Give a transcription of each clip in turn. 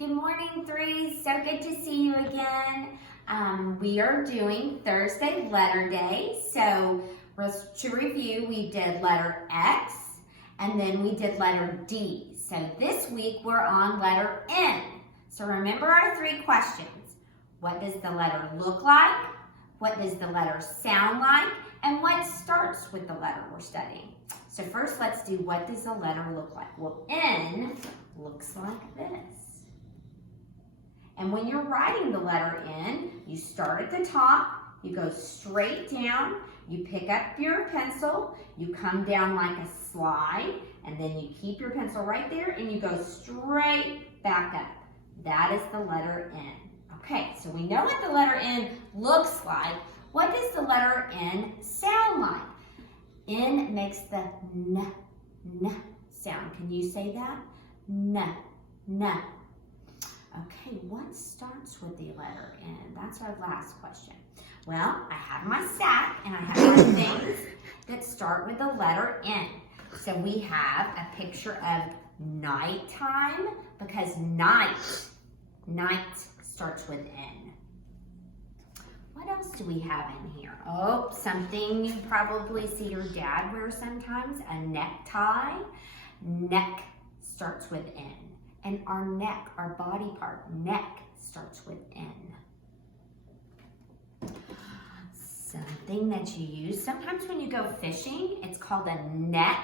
Good morning, threes. So good to see you again. We are doing Thursday letter day. So to review, we did letter X and then we did letter D. So this week we're on letter N. So remember our three questions. What does the letter look like? What does the letter sound like? And what starts with the letter we're studying? So first let's do, what does the letter look like? Well, N looks like this. And when you're writing the letter N, you start at the top, you go straight down, you pick up your pencil, you come down like a slide, and then you keep your pencil right there and you go straight back up. That is the letter N. Okay, so we know what the letter N looks like. What does the letter N sound like? N makes the N sound. Can you say that? N. Okay, what starts with the letter N? That's our last question. Well, I have my sack and I have my things that start with the letter N. So we have a picture of nighttime because night starts with N. What else do we have in here? Oh, something you probably see your dad wear sometimes, a necktie. Neck starts with N. And our neck, our body part, neck, starts with N. Something that you use, sometimes when you go fishing, it's called a net.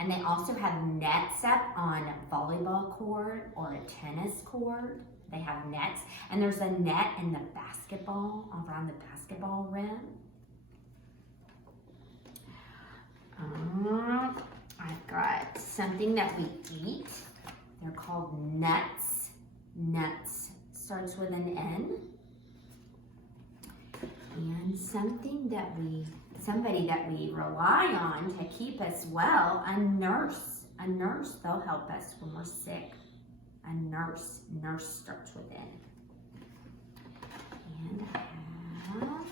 And they also have nets up on a volleyball court or a tennis court. They have nets. And there's a net in the basketball, around the basketball rim. I've got something that we eat. They're called nuts. Nuts starts with an N. And somebody that we rely on to keep us well, a nurse. A nurse, they'll help us when we're sick. A nurse. Nurse starts with N. And I have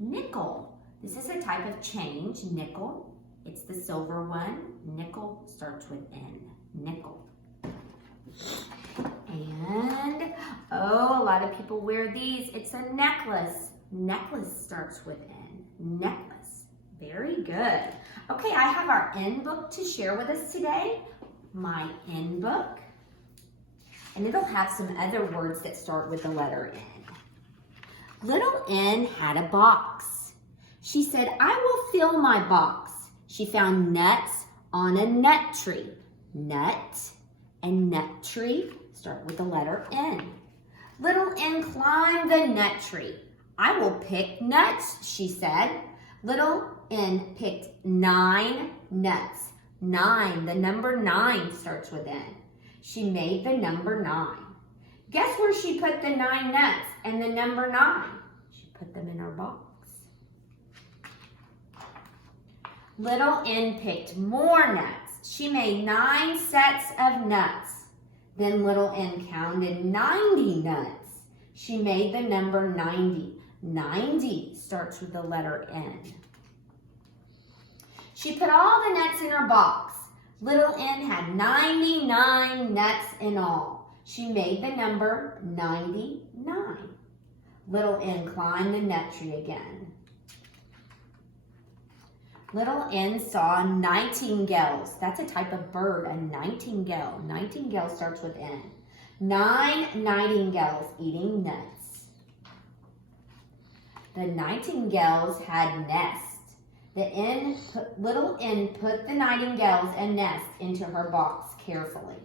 nickel. This is a type of change, nickel. It's the silver one. Nickel starts with N. Nickel. And, a lot of people wear these. It's a necklace. Necklace starts with N. Necklace. Very good. Okay, I have our N book to share with us today. My N book. And it'll have some other words that start with the letter N. Little N had a box. She said, I will fill my box. She found nuts on a nut tree. Nut and nut tree start with the letter N. Little N climbed the nut tree. I will pick nuts, she said. Little N picked 9 nuts. 9, the number 9 starts with N. She made the number 9. Guess where she put the 9 nuts and the number 9? She put them in her box. Little N picked more nuts. She made 9 sets of nuts. Then little N counted 90 nuts. She made the number 90. 90 starts with the letter N. She put all the nuts in her box. Little N had 99 nuts in all. She made the number 99. Little N climbed the nut tree again. Little N saw nightingales. That's a type of bird, a nightingale. Nightingale starts with N. 9 nightingales eating nuts. The nightingales had nests. Little N put the nightingales and nest into her box carefully.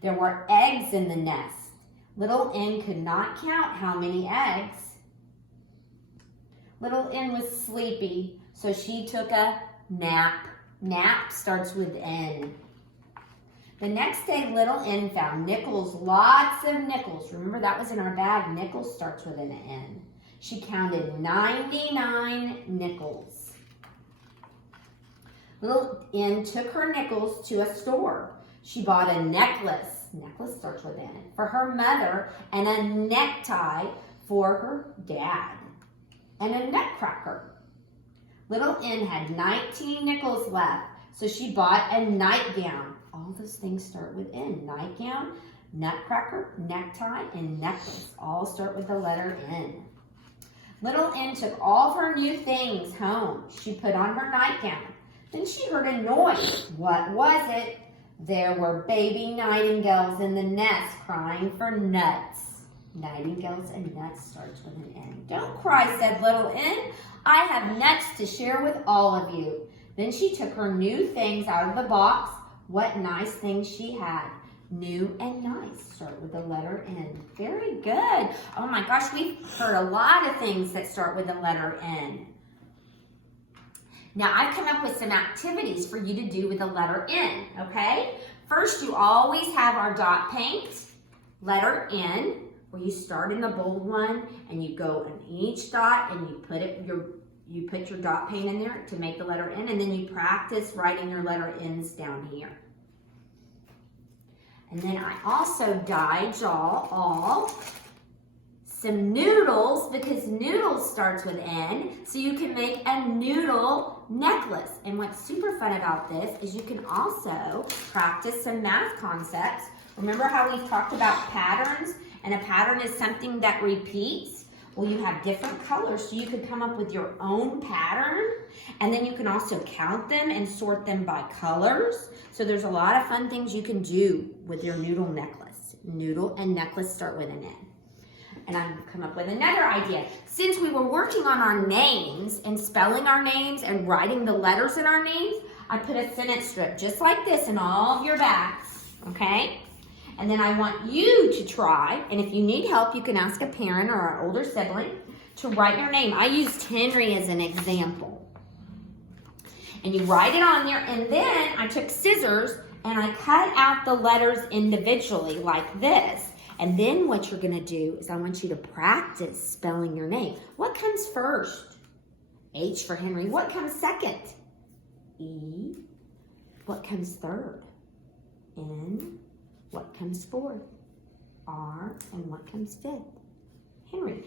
There were eggs in the nest. Little N could not count how many eggs. Little N was sleepy, so she took a nap. Nap starts with N. The next day, little N found nickels, lots of nickels. Remember, that was in our bag. Nickels starts with an N. She counted 99 nickels. Little N took her nickels to a store. She bought a necklace. Necklace starts with N. For her mother, and a necktie for her dad. And a nutcracker. Little N had 19 nickels left, so she bought a nightgown. all those things start with N. Nightgown, nutcracker, necktie, and necklace all start with the letter N. Little N took all of her new things home. She put on her nightgown. Then she heard a noise. What was it? There were baby nightingales in the nest crying for nuts. Nightingales and nuts starts with an N. Don't cry, said Little N. I have nuts to share with all of you. Then she took her new things out of the box. What nice things she had. New and nice start with the letter N. Very good. Oh my gosh, we've heard a lot of things that start with the letter N. Now I've come up with some activities for you to do with the letter N, okay? First, you always have our dot paint, letter N, where you start in the bold one and you go in each dot and you put your dot paint in there to make the letter N, and then you practice writing your letter N's down here. And then I also dyed y'all all some noodles, because noodles starts with N, so you can make a noodle necklace. And what's super fun about this is you can also practice some math concepts. Remember how we've talked about patterns, and a pattern is something that repeats? Well, you have different colors, so you could come up with your own pattern, and then you can also count them and sort them by colors. So there's a lot of fun things you can do with your noodle necklace. Noodle and necklace start with an N. And I've come up with another idea. Since we were working on our names and spelling our names and writing the letters in our names, I put a sentence strip just like this in all of your bags, okay? And then I want you to try, and if you need help, you can ask a parent or an older sibling to write your name. I used Henry as an example. And you write it on there, and then I took scissors and I cut out the letters individually like this. And then what you're gonna do is I want you to practice spelling your name. What comes first? H for Henry. What comes second? E. What comes third? N. What comes fourth? R. And what comes fifth? Henry.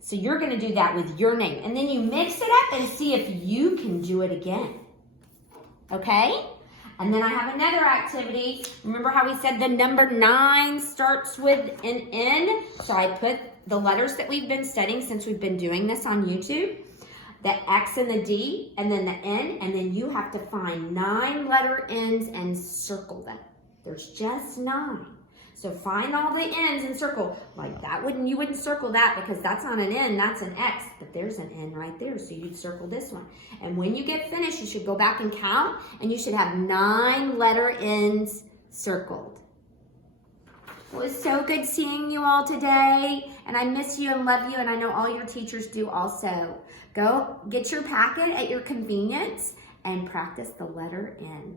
So you're gonna do that with your name. And then you mix it up and see if you can do it again. Okay? And then I have another activity. Remember how we said the number 9 starts with an N? So I put the letters that we've been studying since we've been doing this on YouTube. The X and the D, and then the N, and then you have to find 9 letter N's and circle them. There's just 9. So find all the N's and circle. Like that you wouldn't circle that because that's not an N, that's an X. But there's an N right there, so you'd circle this one. And when you get finished, you should go back and count, and you should have 9 letter N's circled. It was so good seeing you all today, and I miss you and love you, and I know all your teachers do also. Go get your packet at your convenience and practice the letter N.